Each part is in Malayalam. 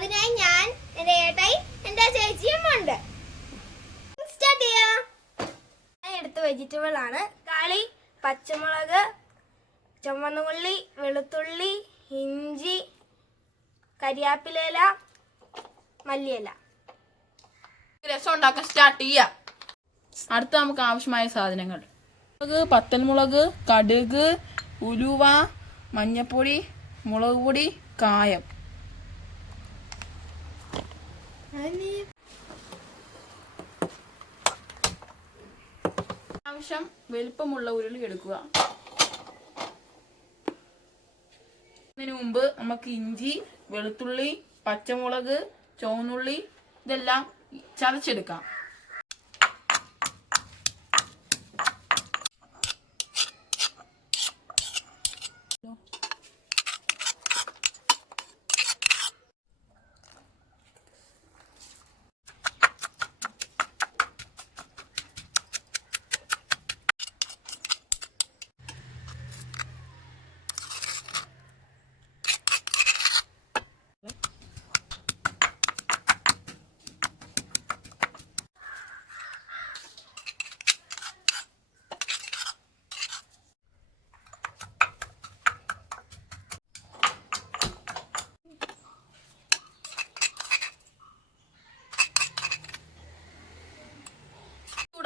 അതിനായി ഞാൻ എന്റെ ഏട്ടായി എന്റെ ചേച്ചിയും ഉണ്ട്. സ്റ്റാർട്ട് ചെയ്യാം ഞാൻ എടുത്ത വെജിറ്റബിൾ ആണ്. കാളി പച്ചമുളക് ചുവന്നുള്ളി വെളുത്തുള്ളി ഇഞ്ചി കരിയാപ്പിലേല മല്ലിയില. രസം ഉണ്ടാക്കാൻ സ്റ്റാർട്ട് ചെയ്യാം. അടുത്ത നമുക്ക് ആവശ്യമായ സാധനങ്ങൾ. മുളക് പത്തൽമുളക് കടുക് ഉലുവ മഞ്ഞപ്പൊടി മുളക് പൊടി കായം. ആവശ്യം വലിപ്പമുള്ള ഉരുളി എടുക്കുക. അതിനു മുമ്പ് നമുക്ക് ഇഞ്ചി വെളുത്തുള്ളി പച്ചമുളക് ചുവന്നുള്ളി ഇതെല്ലാം ചതച്ചെടുക്കാം.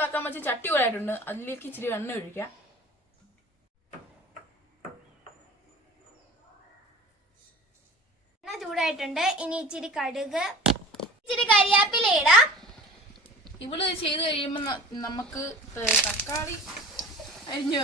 ചൂടാക്കാൻ വെച്ച ചട്ടി കൂടായിട്ടുണ്ട് അതിലേക്ക് ഇച്ചിരി എണ്ണ ഒഴിക്കാം. ചൂടായിട്ടുണ്ട്. ഇനി ഇച്ചിരി കടുക് ഇച്ചിരി കരിയാപ്പില ഇടാം. ഇവൾ ചെയ്ത് കഴിയുമ്പോ നമുക്ക് തക്കാളി അരിഞ്ഞു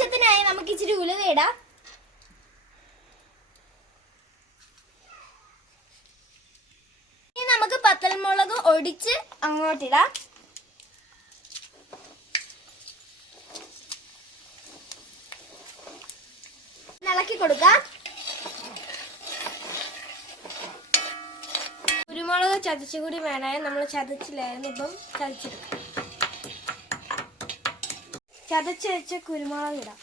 ആവശ്യത്തിനായി നമുക്ക് ഇച്ചിരി ഉലുവ ഇടാം. ഇനി നമുക്ക് പത്തൽമുളക് ഒടിച്ച് അങ്ങോട്ടിടാം ഇളക്കി കൊടുക്കാം. കുരുമുളക് ചതച്ചുകൂടി വേണേ നമ്മൾ ചതച്ചില്ലായിരുന്നു ഇപ്പം ചതച്ചെടുക്കാം. ചതച്ച് വെച്ച കുരുമുളക് ഇടാം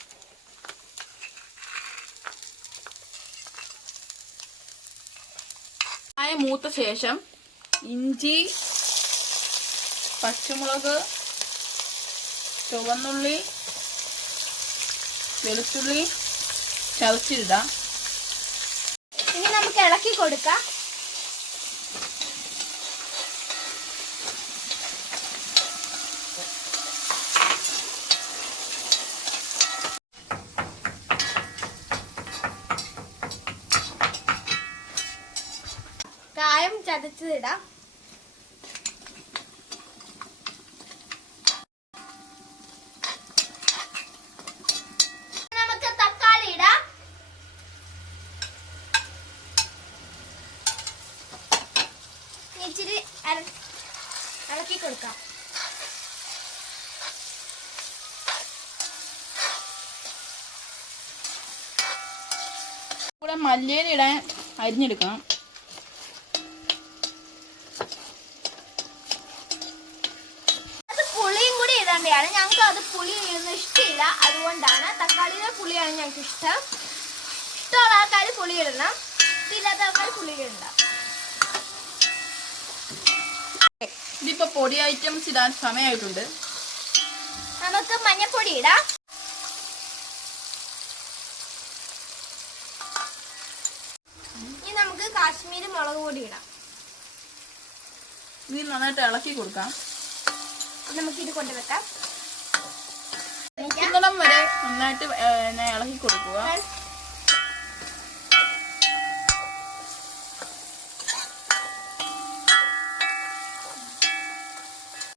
ആയ മൂത്ത ശേഷം ഇഞ്ചി പച്ചമുളക് ചുവന്നുള്ളി വെളുത്തുള്ളി ചതച്ചിടാം. ഇനി നമുക്ക് ഇളക്കി കൊടുക്കാം. കായം ചതച്ചതിടാം നമുക്ക് തക്കാളി ഇടാം. ഇച്ചിരി ഇളക്കി കൊടുക്കാം. കൂടെ മല്ലിയില ഇടാൻ അരിഞ്ഞെടുക്കണം അത് പുളിയും ഇടേണ്ടതാണ് ഞങ്ങൾക്ക് അത് പുളി ഒന്നും ഇഷ്ടമില്ല അതുകൊണ്ടാണ് തക്കാളിയുടെ പുളിയാണ് ഞങ്ങൾക്ക് ഇഷ്ടം. ഇഷ്ടമുള്ള ആൾക്കാർ പുളി ഇടണം. ഇഷ്ടമില്ലാത്ത ആൾക്കാർ പുളി ഇടണം ഇതിപ്പോ പൊടി ഐറ്റംസ് ഇടാൻ സമയമായിട്ടുണ്ട് നമുക്ക് മഞ്ഞപ്പൊടി ഇടാം. ഇനി നമുക്ക് കാശ്മീരി മുളക് പൊടി ഇടാം. ഇത് നന്നായിട്ട് ഇളക്കി കൊടുക്കാം. നമുക്ക് ഇത് കൊണ്ടുവെക്കാം. ഇന്നിടം വരെ നന്നായിട്ട് ഇളകി കൊടുക്കുക.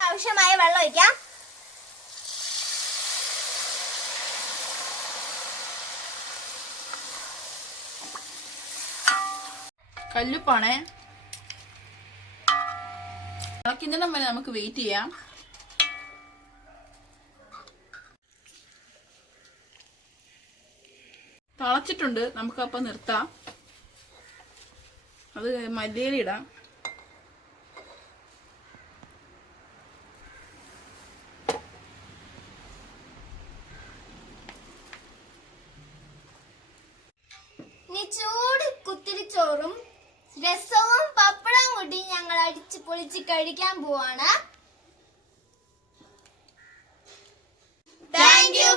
ആവശ്യമായ വെള്ളം ഒഴിക്കാം. കല്ലുപ്പാണേ. ഇളക്കിന്നിടം വരെ നമുക്ക് വെയിറ്റ് ചെയ്യാം. തിളച്ചിട്ടുണ്ട് നമുക്കപ്പം നിർത്താം. അത് മല്ലിയിലിടാം ചൂട് രസവും പപ്പടം കൂട്ടി ഞങ്ങൾ അടിച്ച് പൊളിച്ച് കഴിക്കാൻ പോവാണ്. Thank you